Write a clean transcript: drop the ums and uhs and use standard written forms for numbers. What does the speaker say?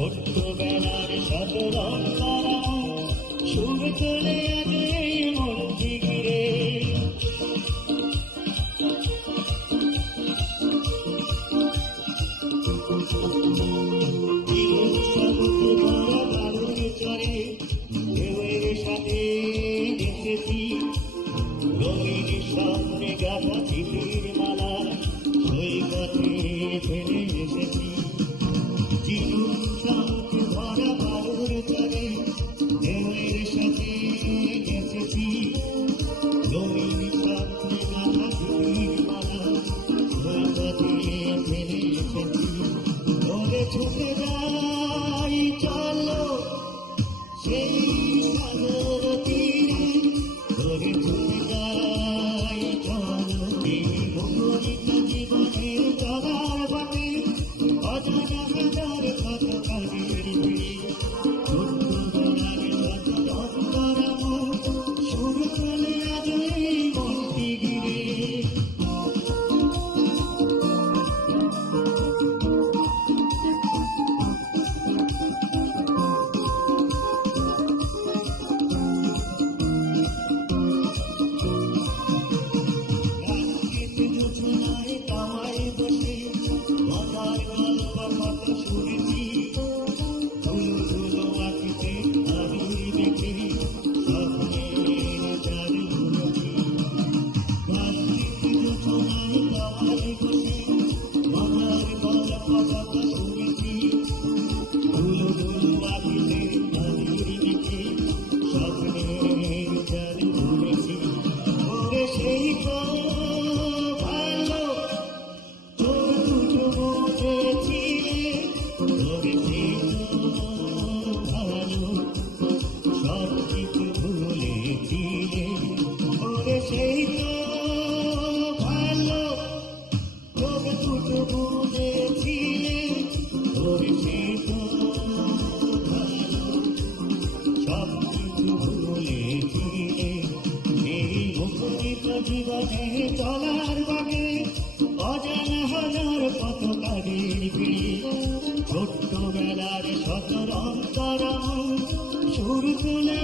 ছোট্টবেলার সাধারণ তারা সুর তোলে আগে মন্দি ঘিরে। চরে ঢেউয়ের সাথে এসেছি, রঙিন স্বপ্নে গাথা চিঠির মালা সৈকতে ফেলে এসেছি। ভরা বালুর চরে ঢেউয়ের সাথে এসেছি, রঙিন স্বপ্নে গাথা চিঠির মালা সৈকতে ফেলে এসেছি। ওরে ছুটে যাই চলো সেই সাগর তীরে, ওরে ছুটে যাই চলো এই মুখরিত জীবনের চলার বাটে, অজানা হাজার কত কালের ভিড়ে। ছোট্টবেলার সাধারণ তারা সুর তোলে আজ এই মনটি ঘিরে। মজার গল্প কত শুনেছি, ধুলো ধুলো আঁকিতে আবির দেখে স্বপ্নের চার ঘুরেছি। যোচনায় দাওয়ায় বসে মজার গল্প কত শুনেছি, ধুলো ধুলো আঁকিতে আবির দেখে স্বপ্নের চার ঘুরেছি। ওরে সেই তো ভালো সব কিছু ভুলেছিলে, ওরে সেই তো ভালো চোখ দুটো বুঝেছিলে, ওরে সেই তো ভালো সব কিছু ভুলেছিলে। এই মুখরিত জীবনে চলার বাগে অজানা হাজার কত কাজের ভিড়ে। ছোট্টবেলার শত রং তারা সুর তুলে